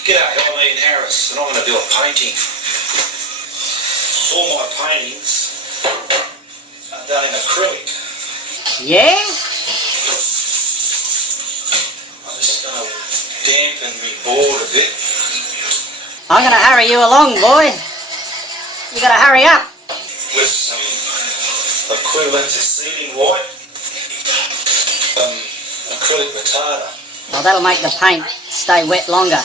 G'day, I'm Ian Harris and I'm going to do a painting. All my paintings are done in acrylic. Yeah? I'm just going to dampen my board a bit. I'm going to hurry you along, boy. You got to hurry up. With some equivalent to sealing white, acrylic matata. Well, that'll make the paint stay wet longer.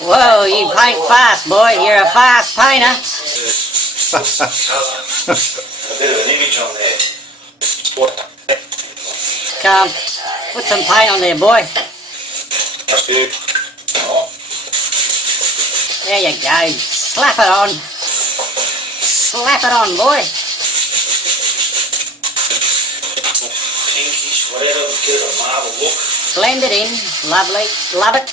Whoa, you paint fast, boy. You're a fast painter. A bit of an image on there. Come, put some paint on there, boy. There you go. Slap it on. Slap it on, boy. Pinkish, whatever, give it a marble look. Blend it in. Lovely. Love it.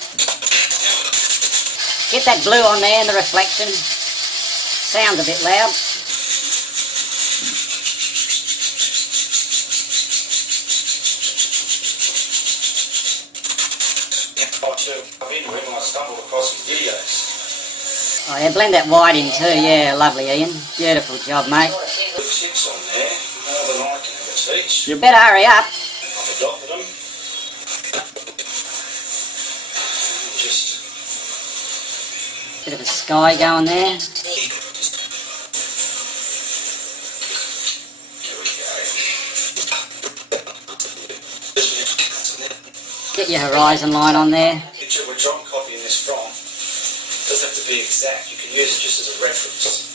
Get that blue on there in the reflection. Sounds a bit loud. I've been when I stumbled across some videos. Oh yeah, blend that white in too. Yeah, lovely, Ian. Beautiful job, mate. The tips on there, more than I can ever teach. You better hurry up. I've adopted them. Just Bit of a sky going there. Get your horizon line on there. Picture which I'm copying this from doesn't have to be exact. You can use it just as a reference.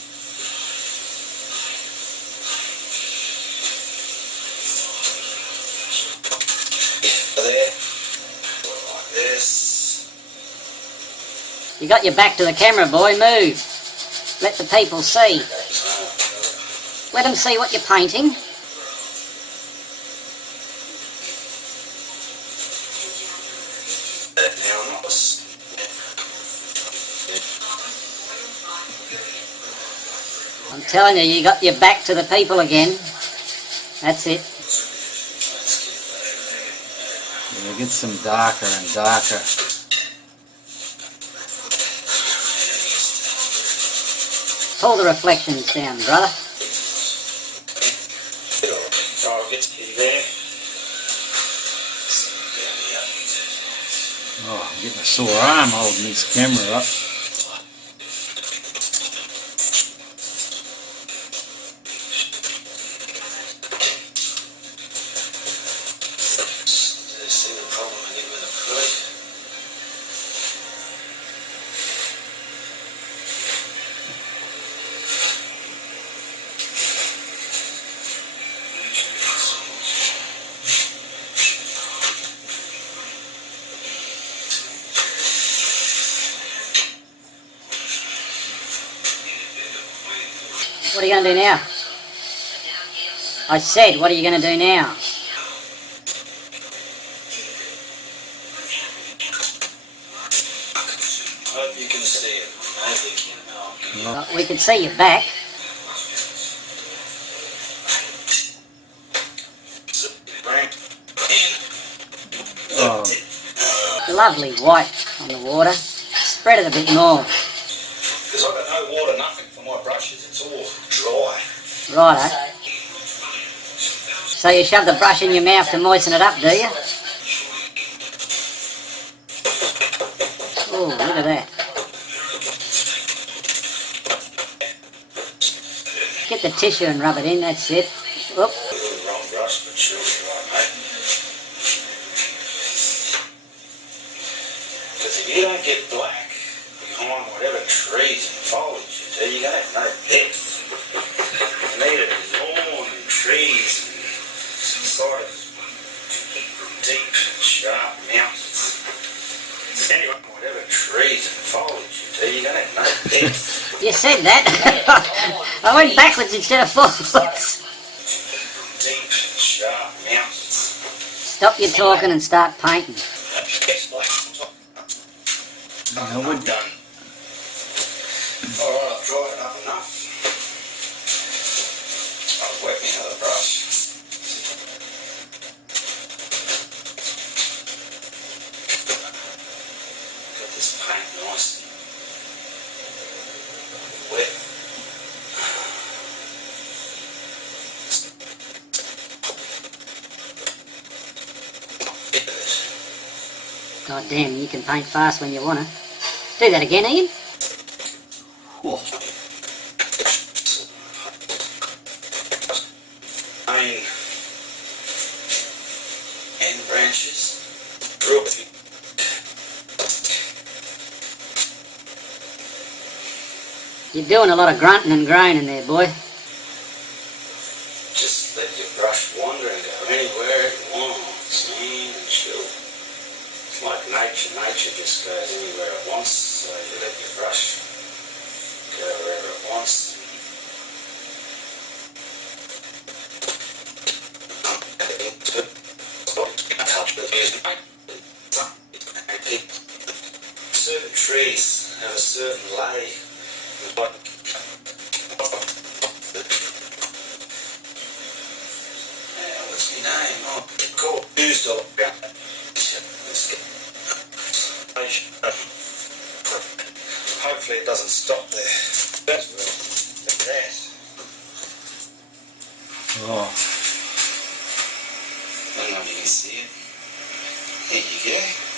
There, like this. You got your back to the camera, boy. Move. Let the people see. Let them see what you're painting. I'm telling you, you got your back to the people again. That's it. Yeah, get some darker and darker. Pull the reflections down, brother. Oh, get there. Oh, I'm getting a sore arm holding this camera up. See the problem I get with acrylic? What are you going to do now? I said, what are you going to do now? I hope you can see it. I hope you can. We can see your back. Oh, Lovely white on the water. Spread it a bit more. Because I've got no water, nothing for my brushes. It's all dry. Righto. So you shove the brush in your mouth to moisten it up, do you? Oh, look at that. Get the tissue and rub it in, that's it. Whoop. Wrong brush, but sure you're right, mate. Because if you don't get black behind whatever trees and foliage you do, you're going to have no depth. You need it in lawn and trees and sort of deep and sharp mountains. Anyway, whatever trees and foliage you do, you're going to have no depth. You said that. I went backwards instead of forwards. Deep and sharp mountains. Stop your talking and start painting. no, we're Done. Alright, I've dried it up enough. I'll wet me another brush. God damn, you can paint fast when you wanna. Do that again, Ian. Oh, Main end branches. Real thick. You're doing a lot of grunting and groaning there, boy. Just let your brush wander and go anywhere it wants, man, and chill. It's like nature. Nature just goes anywhere it wants, so you let your brush go wherever it wants. Certain trees have a certain lay. Like what's his name? Oh, called used all about. Hopefully it doesn't stop there. That's well. The grass. oh. I don't know if you can see it. There you go.